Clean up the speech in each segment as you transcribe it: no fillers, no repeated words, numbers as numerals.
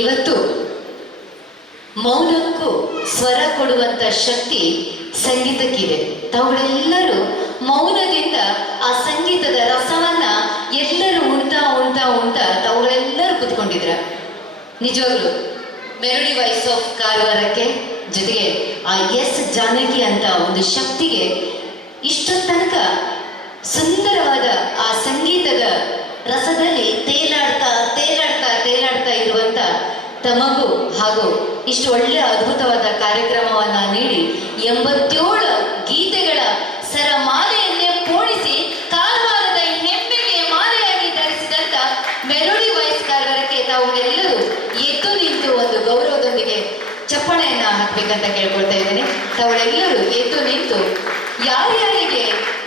ಇವತ್ತು ಮೌನಕ್ಕೂ ಸ್ವರ ಕೊಡುವಂತ ಶಕ್ತಿ ಸಂಗೀತಕ್ಕಿದೆ. ತಾವುಗಳೆಲ್ಲರೂ ಮೌನದಿಂದ ಆ ಸಂಗೀತದ ರಸವನ್ನ ಎಲ್ಲರೂ ಉಣ್ತಾ ಉಣ್ತಾ ಉಣ್ತಾ ತಾವುಗಳೆಲ್ಲರೂ ಕುತ್ಕೊಂಡಿದ್ರ. ನಿಜವಾಗ್ಲು ಮೆಲೋಡಿ ವಾಯ್ಸ್ ಆಫ್ ಕಾರವಾರಕ್ಕೆ ಜೊತೆಗೆ ಆ ಎಸ್ ಜಾನಕಿ ಅಂತ ಒಂದು ಶಕ್ತಿಗೆ ಇಷ್ಟು ತನಕ ಸುಂದರವಾದ ಆ ಸಂಗೀತದ ರಸದಲ್ಲಿ ತೇಲಾಡ್ತಾ ತೇಲಾಡ್ತಾ ತೇಲಾಡ್ತಾ ಇರುವಂತ ತಮಗೂ ಹಾಗೂ ಇಷ್ಟು ಒಳ್ಳೆ ಅದ್ಭುತವಾದ ಕಾರ್ಯಕ್ರಮವನ್ನ ನೀಡಿ 87 ಗೀತೆಗಳ ಸರಮಾಲೆಯನ್ನೇ ಪೋಣಿಸಿ ಕಾರವಾರದ ಹೆಮ್ಮೆಗೆ ಮಾಲೆಯಾಗಿ ಧರಿಸಿದಂತ ಮೆಲೋಡಿ ವಾಯ್ಸ್ ಕಾರವಾರಕ್ಕೆ ತಾವುಗಳೆಲ್ಲರೂ ಎದ್ದು ನಿಂತು ಒಂದು ಗೌರವದೊಂದಿಗೆ ಚಪ್ಪಣೆಯನ್ನ ಹಾಕ್ಬೇಕಂತ ಕೇಳ್ಕೊಳ್ತಾ ಇದ್ದೇನೆ. ತಾವುಗಳೆಲ್ಲರೂ ಎದ್ದು ನಿಂತು ಯಾರ್ಯಾರಿಗೆ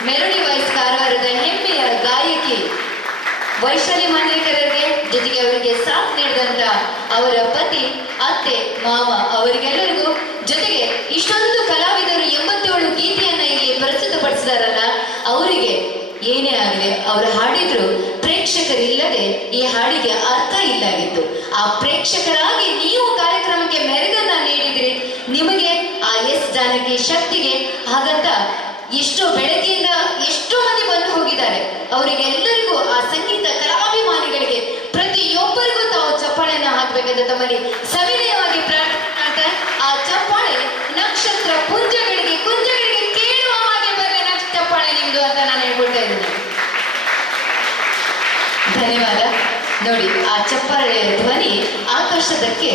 ಮೆಲೋಡಿ ವಾಯ್ಸ್ ಕಾರವಾರದ ಹೆಮ್ಮೆಯ ಗಾಯಕಿ ವೈಶಾಲಿ ಮಾಂಜ್ರೇಕರ್ಗೆ ಜೊತೆಗೆ ಅವರಿಗೆ ಸಾಥ್ ನೀಡಿದಂತ ಅವರ ಪತಿ ಅತ್ತೆ ಮಾವ ಅವರಿಗೆಲ್ಲರಿಗೂ ಜೊತೆಗೆ ಇಷ್ಟೊಂದು ಕಲಾವಿದರು 87 ಗೀತೆಯನ್ನ ಇಲ್ಲಿ ಪ್ರಸ್ತುತಪಡಿಸಿದಾರಲ್ಲ ಅವರಿಗೆ ಏನೇ ಆಗಲಿ ಅವರು ಹಾಡಿದ್ರು ಪ್ರೇಕ್ಷಕರಿಲ್ಲದೆ ಈ ಹಾಡಿಗೆ ಅರ್ಥ ಇಲ್ಲಾಗಿತ್ತು. ಆ ಪ್ರೇಕ್ಷಕರಾಗಿ ನೀವು ಕಾರ್ಯಕ್ರಮಕ್ಕೆ ಮೆರುಗನ್ನ ನೀಡಿದ್ರಿ. ನಿಮಗೆ ಆ ಎಸ್ ಜಾನಕಿ ಶಕ್ತಿಗೆ ಹಾಗಂತ ಎಷ್ಟೋ ಬೆಳಗ್ಗೆಯಿಂದ ಎಷ್ಟೋ ಮಂದಿ ಬಂದು ಹೋಗಿದ್ದಾರೆ. ಅವರಿಗೆಲ್ಲರಿಗೂ ಆ ಸಂಗೀತ ಕಲಾಭಿಮಾನಿಗಳಿಗೆ ಪ್ರತಿಯೊಬ್ಬರಿಗೂ ತಾವು ಚಪ್ಪಾಳೆಯನ್ನ ಹಾಕ್ಬೇಕಂತ ತಮ್ಮಲ್ಲಿ ಸವಿನಯವಾಗಿ ಪ್ರಾರ್ಥನೆ ಮಾಡ್ತಾ ಆ ಚಪ್ಪಾಳೆ ನಕ್ಷತ್ರ ಕುಂಜಗಳಿಗೆ ಕೇಳುವ ಹಾಗೆ ಬರಲಿ. ಚಪ್ಪಾಳೆ ನಿಮ್ದು ಅಂತ ನಾನು ಹೇಳ್ಕೊಳ್ತಾ ಇದ್ದೀನಿ. ಧನ್ಯವಾದ. ನೋಡಿ ಆ ಚಪ್ಪಾಳೆಯ ಧ್ವನಿ ಆಕಾಶದಕ್ಕೆ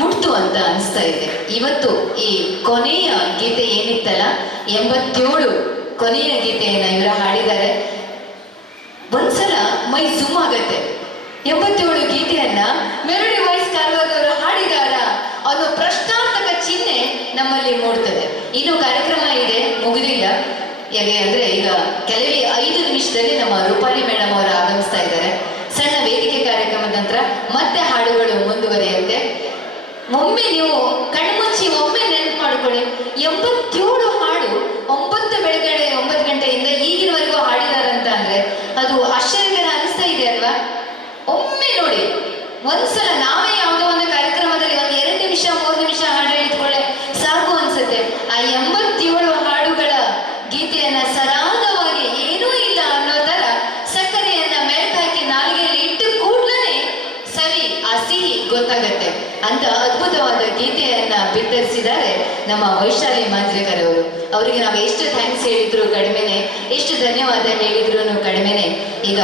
ಮುಟ್ತು ಅಂತ ಅನಿಸ್ತಾ ಇದೆ. ಇವತ್ತು ಈ ಕೊನೆಯ ಗೀತೆ ಏನಿತ್ತಲ್ಲ 87 ಕೊನೆಯ ಗೀತೆಯನ್ನ ಇವರು ಹಾಡಿದ್ದಾರೆ. ಒಂದ್ಸಲ ಮೈ ಜೂಮ್ ಆಗತ್ತೆ. 87 ಗೀತೆಯನ್ನ ಮೆಲೋಡಿ ವಾಯ್ಸ್ ಕಾರವಾರದವರು ಹಾಡಿದಾರ ಅನ್ನೋ ಪ್ರಶ್ನಾರ್ಥಕ ಚಿಹ್ನೆ ನಮ್ಮಲ್ಲಿ ಮೂಡ್ತದೆ. ಇನ್ನು ಕಾರ್ಯಕ್ರಮ ಇದೆ, ಮುಗಿದಿಲ್ಲ. ಹೇಗೆ ಅಂದ್ರೆ ಈಗ ಕೆಲವೇ 5 ನಿಮಿಷದಲ್ಲಿ ನಮ್ಮ ರೂಪಾಲಿ ಮೇಡಮ್ ಅವರು ಆಗಮಿಸ್ತಾ ಇದ್ದಾರೆ. ಸಣ್ಣ ವೇದಿಕೆ ಕಾರ್ಯಕ್ರಮದ ನಂತರ ಮತ್ತೆ ಹಾಡುಗಳು ಮುಂದುವರಿಯುತ್ತೆ. ಒಮ್ಮೆ ನೀವು ಕಣ್ಮುಚ್ಚಿ ಒಮ್ಮೆ ನೆನಪು ಮಾಡಿಕೊಳ್ಳಿ, 87 ಹಾಡು 9 ಗಂಟೆಯಿಂದ ಈಗಿನವರೆಗೂ ಹಾಡಿದಾರಂತ ಅಂದ್ರೆ ಅದು ಆಶ್ಚರ್ಯಕರ ಅನಿಸ್ತಾ ಇದೆ ಅಲ್ವಾ? ಒಮ್ಮೆ ನೋಡಿ, ಒಂದ್ಸಲ ನಾವೇ ಯಾವುದೋ ಒಂದು ಕಾರ್ಯಕ್ರಮದಲ್ಲಿ ಒಂದು 2 ನಿಮಿಷ 3 ನಿಮಿಷ ಹಾಡು ಹೇಳಿದ್ಕೊಳ್ಳೆ ಸಾಕು ಅನ್ಸುತ್ತೆ. ಆ 87 ಹಾಡುಗಳ ಗೀತೆಯನ್ನ ಸರಾಗವಾಗಿ ಏನೂ ಇಲ್ಲ ಅನ್ನೋ ತರ ಸಕ್ಕರೆಯನ್ನ ಮೆಲ್ಕಾಕಿ ನಾಲಿಗೆಯಲ್ಲಿ ಇಟ್ಟು ಕೂಡ್ಲೇ ಸರಿ ಆ ಸಿಹಿ ಗೊತ್ತಾಗತ್ತೆ ಅಂತ ಅದ್ಭುತವಾದ ಗೀತೆಯನ್ನ ಬಿತ್ತರಿಸಿದ್ದಾರೆ ನಮ್ಮ ವೈಶಾಲಿ ಮಾಂಜ್ರೇಕರ್ ಅವರು. ಅವರಿಗೆ ನಾವು ಎಷ್ಟು ಥ್ಯಾಂಕ್ಸ್ ಹೇಳಿದ್ರು ಕಡಿಮೆನೆ, ಎಷ್ಟು ಧನ್ಯವಾದ ಹೇಳಿದ್ರು ಕಡಿಮೆನೆ. ಈಗ